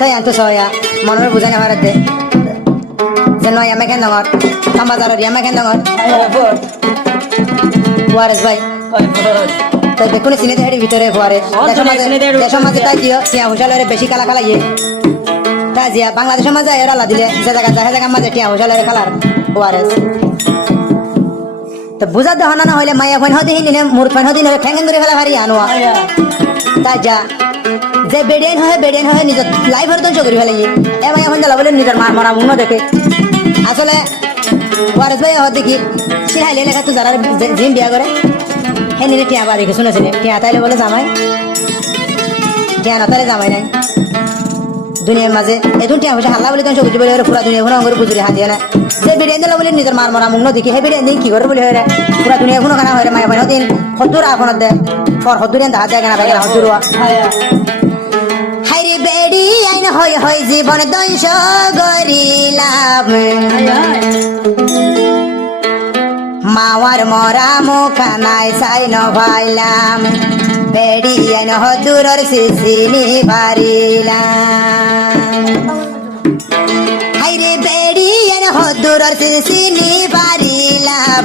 তাই আনতো সয়া মনের বুঝাই না দে যে নয় আমি কেন দঙর কামাজার আমি কেন দঙর ওয়ারেস ভাই তাই বেকুনি চিনে দেহারি ভিতরে ফুয়ারে দেশের মাঝে তাই দিও টিয়া হুসালরে বেশি কালা খালা ইয়ে তাই জিয়া বাংলাদেশের মাঝে এরা লা দিলে যে জায়গা যায় জায়গার মাঝে টিয়া হুসালরে কালার ওয়ারেস তো বুঝা দেহ না হইলে মাইয়া ফাইন হদি হিনে মুর ফাইন হদি নরে ঠেঙ্গন করে ফেলা হারি আনোয়া তাই যা যে বেডেন হয় নিজের লাইফ হরদন চকরি ফেলে এ মাইয়া ফাইন জ্বালা বলে নিজের মার মরা মুন্ন দেখে আসলে ওয়ারেস ভাই হদ দেখি সিহাইলে লেখা তো যারা জিম বিয়া করে হে নিলে টিয়া বাড়ি শুনেছিল টিয়া তাইলে বলে জামাই টিয়া নতালে জামাই নাই দুনিয়ার মাঝে এদুন টিয়া পয়সা হাল্লা বলে তখন চকুটি বলে পুরা দুনিয়া কোনো অঙ্গর বুঝুরি হাত দিয়ে না যে বেরিয়ে দিল বলে নিজের মার মরা মুন্ন দেখি হে বেরিয়ে দিন কি করে বলে হয় পুরা দুনিয়া কোনো কানা হয় মায়া হয় দিন সত্তর আপনার দে পর সত্তর দেখা যায় কেনা থাকে সত্তর হাইরে বেড়ি আইন হয় জীবন ধ্বংস করিলাম মাওয়ার মরা মুখানাই চাই নভাইলাম বেড়ি আইন দূরর সিসিনি পারিলাম হাইরে বেড়ি আইন দূরর সিসিনি পারিলাম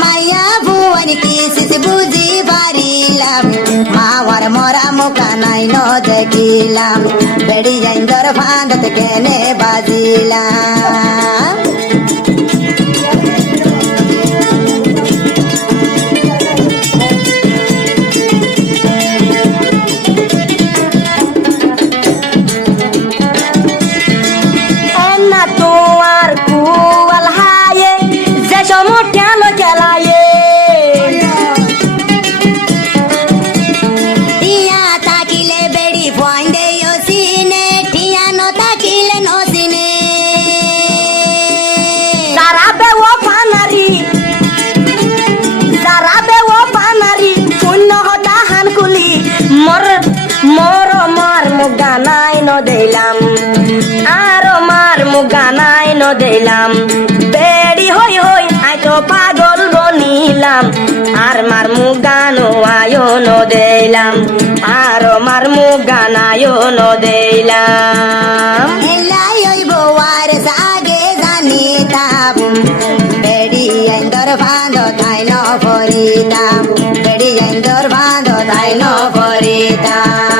মায়া ভুয়ানি কি সিসি বুঝি পারিলাম মাওয়ার মরা মুখানাই ন দেখিলাম বেড়ি আইন দর ফাঁদত কেনে বাজিলাম গানাই ন দিলাম আর মার মুখ গানাই ন দিলাম বেড়ি হই আই তো পাগল বনিলাম আর মার মুখ গানো আয়ো ন দিলাম আর মার মুখ গানায়ও ন দিলাম এলাই ওই বওয়ার আগে জানিতাম বেড়ি আইন্দর বাঁধ তাই ন ফরিতাম বেড়ি আইন্দর বাঁধ তাই ন ফরিতাম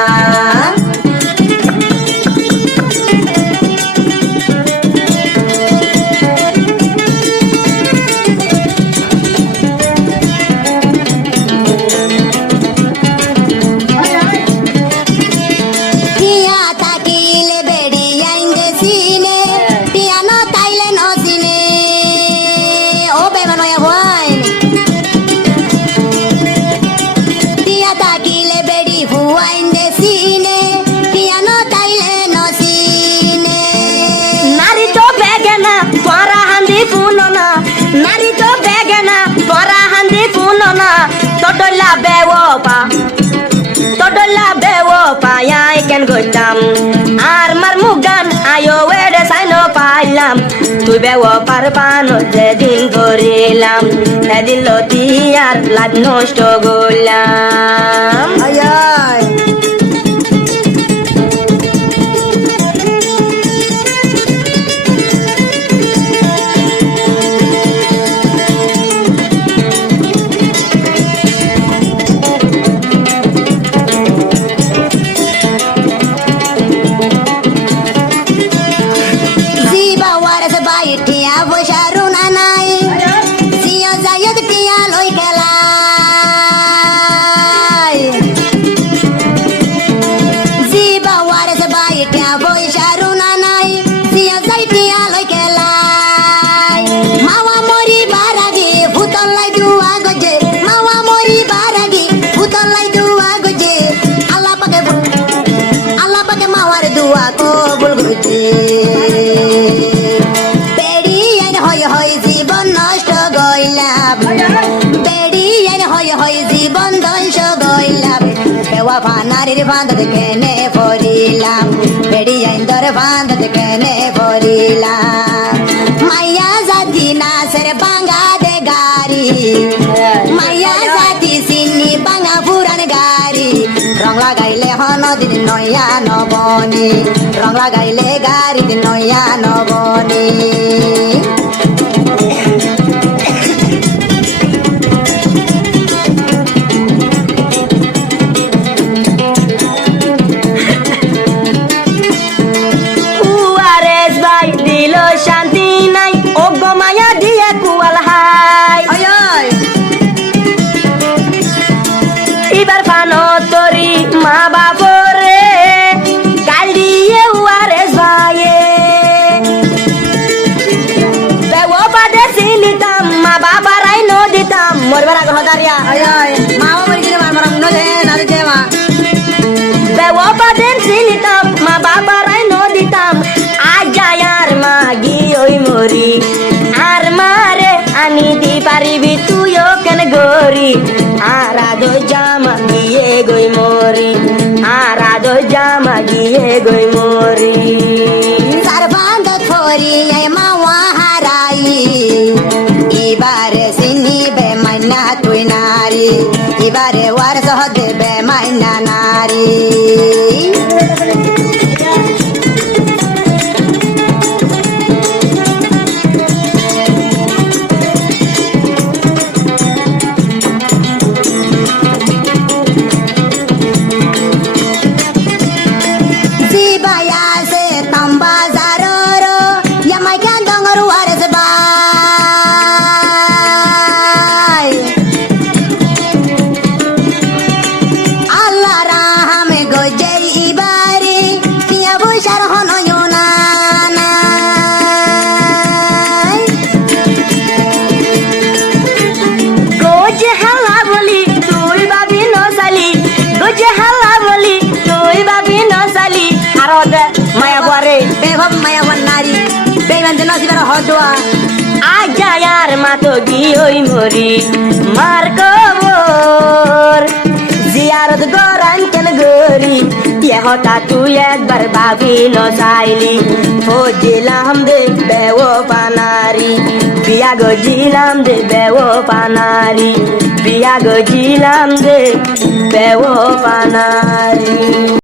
Todola bewo pa ya iken gotam ar mar mugan ayo wede saino pailam tu bewo parpano jedin gorilam edin lotiyar lad nosto golam ayay জীবন নষ্ট গইলাম বেড়ি হয় জীবন ধ্বংস গইলাম বেওয়া ফানারির বাঁধত কেনে পড়িলাম বেড়ি আইন্দর বাঁধত কেনে পড়িলাম মাইয়া জাতি নাচের বাঙ্গা দে গাড়ি মাইয়া জাতি চিনি বাঙ্গা পুরান গাড়ি রং লাগাইলে হন দিন নয়া নবনি রং লাগাইলে গাড়ি দিন নয়া নবনি উয়ারেস ভাই দিল শান্তি নাই ও গো মায়া দিয়ে কুয়াল হাই ওই ওই এবার পানো তরি মা বাপরে গাল দিয়ে উয়ারেস ভাইয়ে দেও বাদে চিনিতাম মা বাবারাই ন দিতাম মরবার আগে হদারিয়া ওই ওই মাও মরি কিনে মার মারা মুনো দে না দে মা দেও বাদে চিনিতাম মা বাবারাই ন দিতাম আজ যায় আর মাগি ওই মরি আর মারে আনি দি পারিবি তুইও কেন গরি আর আদো জামা গিয়ে গই মরি আর আদো জামা গিয়ে গই মরি সারবান্দ থোরি আই মাওয়া হারাই এবারে সিনি বে মাইনা তুই নারী এবারে ওয়ার সহ দেবে মাইনা নারী Sibaya se tamba zaroro yamai kan dongoru waris bai Allah rahame gojei ibari tiya bushar hono yunana গোজে হালা বলি তুই বাবি নসালি গোজে হালা বলি তুই বাবি নসালি আর ওদের মায়া বরে bebab maya wanari beban de nasibara hodwa আজা আর মাতো গিয়ে মরি মার কবর জিয়ারত গরান কেন গরি হতা তুই একবার ভাবি নসাইলি ফজিলাম দে বেও পানারি বিয়া গজিলাম দে বেও পানারি বিয়া গজিলাম দে বেও পানারি